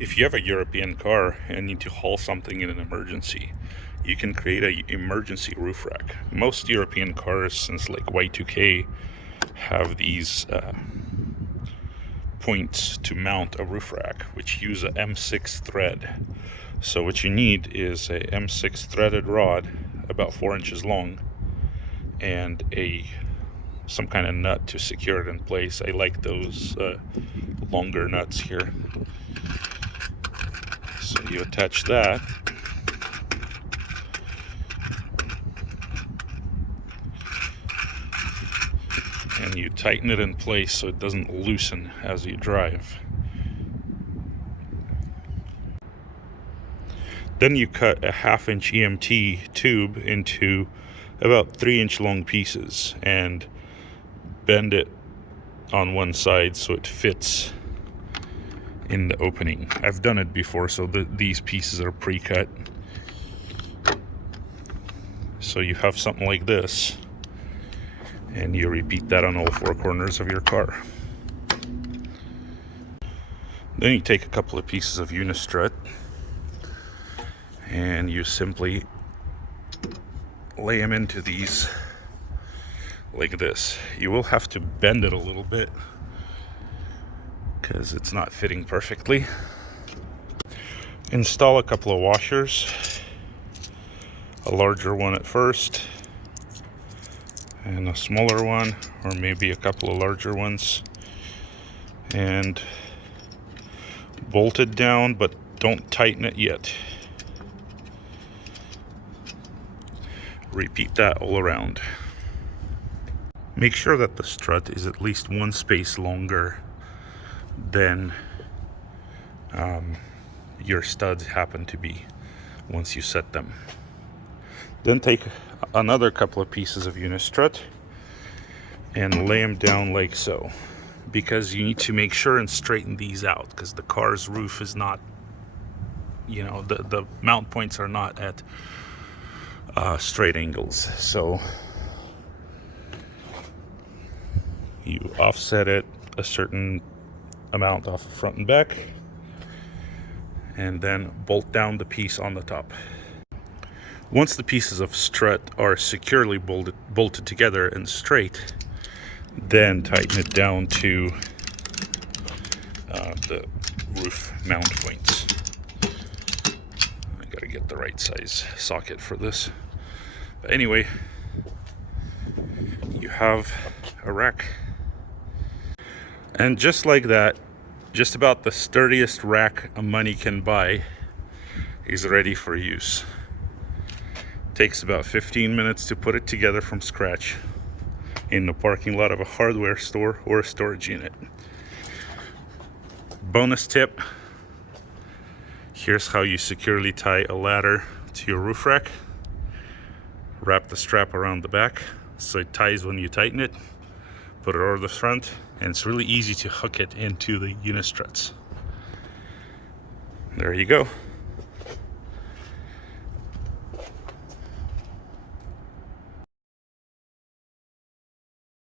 If you have a European car and need to haul something in an emergency, you can create an emergency roof rack. Most European cars, since like Y2K, have these points to mount a roof rack, which use a M6 thread. So what you need is a M6 threaded rod, about 4 inches long, and some kind of nut to secure it in place. I like those longer nuts here. So you attach that, and you tighten it in place so it doesn't loosen as you drive. Then you cut a 1/2 inch EMT tube into about 3-inch long pieces and bend it on one side so it fits in the opening. I've done it before, so these pieces are pre-cut. So you have something like this, and you repeat that on all 4 corners of your car. Then you take a couple of pieces of unistrut and you simply lay them into these like this. You will have to bend it a little bit because it's not fitting perfectly. Install a couple of washers, a larger one at first and a smaller one, or maybe a couple of larger ones, and bolt it down, but don't tighten it yet. Repeat that all around. Make sure that the strut is at least 1 space longer than your studs happen to be once you set them. Then take another couple of pieces of unistrut and lay them down like so, because you need to make sure and straighten these out, because the car's roof is not, the mount points are not at straight angles. So you offset it a certain amount off the front and back, and then bolt down the piece on the top. Once the pieces of strut are securely bolted together and straight, then tighten it down to the roof mount points. I gotta get the right size socket for this. But anyway, you have a rack. And just like that, just about the sturdiest rack money can buy is ready for use. Takes about 15 minutes to put it together from scratch in the parking lot of a hardware store or a storage unit. Bonus tip: here's how you securely tie a ladder to your roof rack. Wrap the strap around the back so it ties when you tighten it. Put it over the front, and it's really easy to hook it into the unistruts. There you go.